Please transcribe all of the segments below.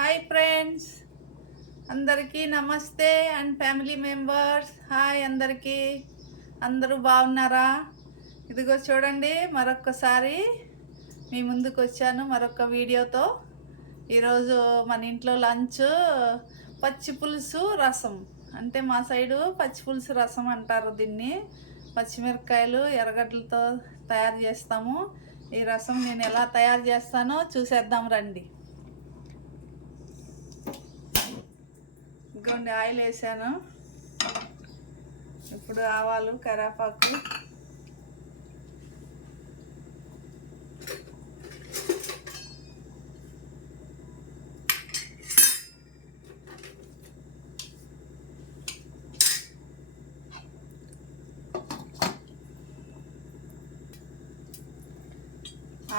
Hi friends, అందరికీ నమస్తే and family members. Hi అందరికీ, అందరూ బాగున్నారా? ఇదిగో చూడండి, మరొక్కసారి మీ ముందుకు వచ్చాను మరొక వీడియోతో. ఈరోజు మన ఇంట్లో లంచ్ పచ్చి పులుసు రసం, అంటే మా సైడు పచ్చి పులుసు రసం అంటారు దీన్ని. పచ్చిమిరపకాయలు ఎర్రగడ్డలతో తయారు చేస్తాము. ఈ రసం నేను ఎలా తయారు చేస్తానో చూసేద్దాం రండి. ఇంకొండి ఆయిల్ వేసాను. ఇప్పుడు ఆవాలు, కరివేపాకు,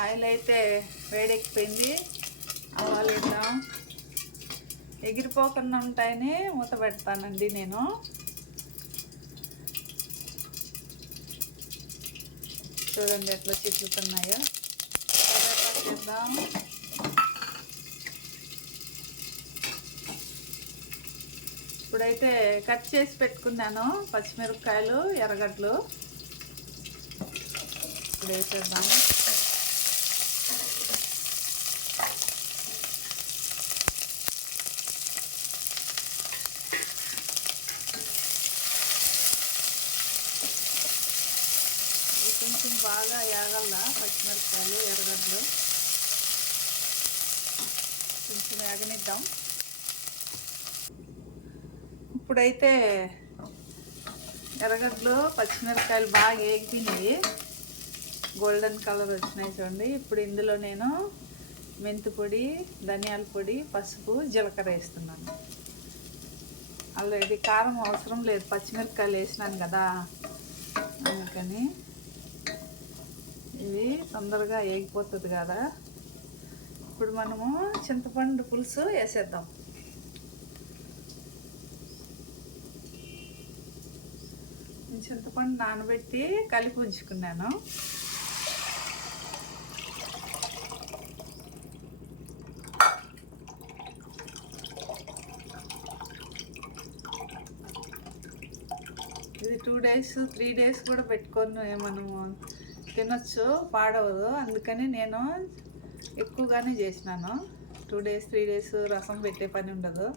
ఆయిల్ అయితే వేడెక్కిపోయింది. ఆవాలు వేద్దాం. ఎగిరిపోకుండా ఉంటాయని మూత పెడతానండి నేను. చూడండి ఎట్లా చిట్లుతున్నాయో. కరివేపాకు వేద్దాం. ఇప్పుడైతే కట్ చేసి పెట్టుకున్నాను పచ్చిమిరపకాయలు, ఎర్రగడ్డలు. ఇప్పుడు వేసేద్దాం. కొంచెం బాగా వేగల పచ్చిమిరపకాయలు, ఎర్రగడ్డలు కొంచెం వేగనిద్దాం. ఇప్పుడైతే ఎర్రగడ్డలు, పచ్చిమిరపకాయలు బాగా వేగిపోయినాయి, గోల్డెన్ కలర్ వచ్చినాయి చూడండి. ఇప్పుడు ఇందులో నేను మెంతి పొడి, ధనియాల పొడి, పసుపు, జీలకర్ర వేస్తున్నాను. ఆల్రెడీ కారం అవసరం లేదు, పచ్చిమిరపకాయలు వేసినాను కదా, అందుకని ఇది తొందరగా వేగిపోతుంది కదా. ఇప్పుడు మనము చింతపండు పులుసు వేసేద్దాం. చింతపండు నానబెట్టి కలిపి ఉంచుకున్నాను. ఇది 2 days 3 days కూడా పెట్టుకొని మనము తినొచ్చు, పాడవదు. అందుకని నేను ఎక్కువగానే చేసినాను. 2 days 3 days రసం పెట్టే పని ఉండదు.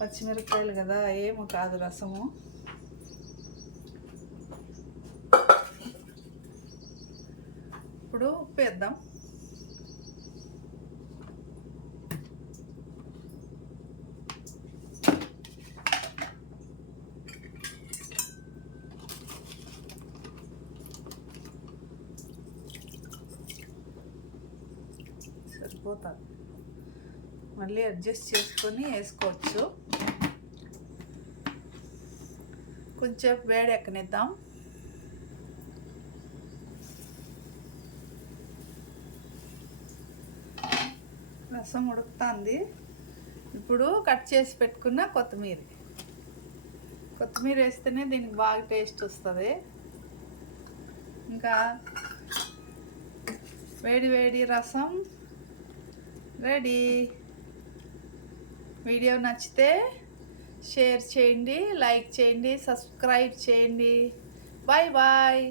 పచ్చిమిరపకాయలు కదా, ఏమో కాదు రసము. ఇప్పుడు ఉప్పు వేద్దాం. సరిపోతుంది, మళ్ళీ అడ్జస్ట్ చేసుకొని వేసుకోవచ్చు. కొంచెం వేడి ఎక్కనిద్దాం. రసం ఉడుకుతుంది. ఇప్పుడు కట్ చేసి పెట్టుకున్న కొత్తిమీర వేస్తేనే దీనికి బాగా టేస్ట్ వస్తుంది. ఇంకా వేడి వేడి రసం రెడీ. వీడియో నచ్చితే షేర్ చేయండి, లైక్ చేయండి, సబ్స్క్రైబ్ చేయండి. Bye bye.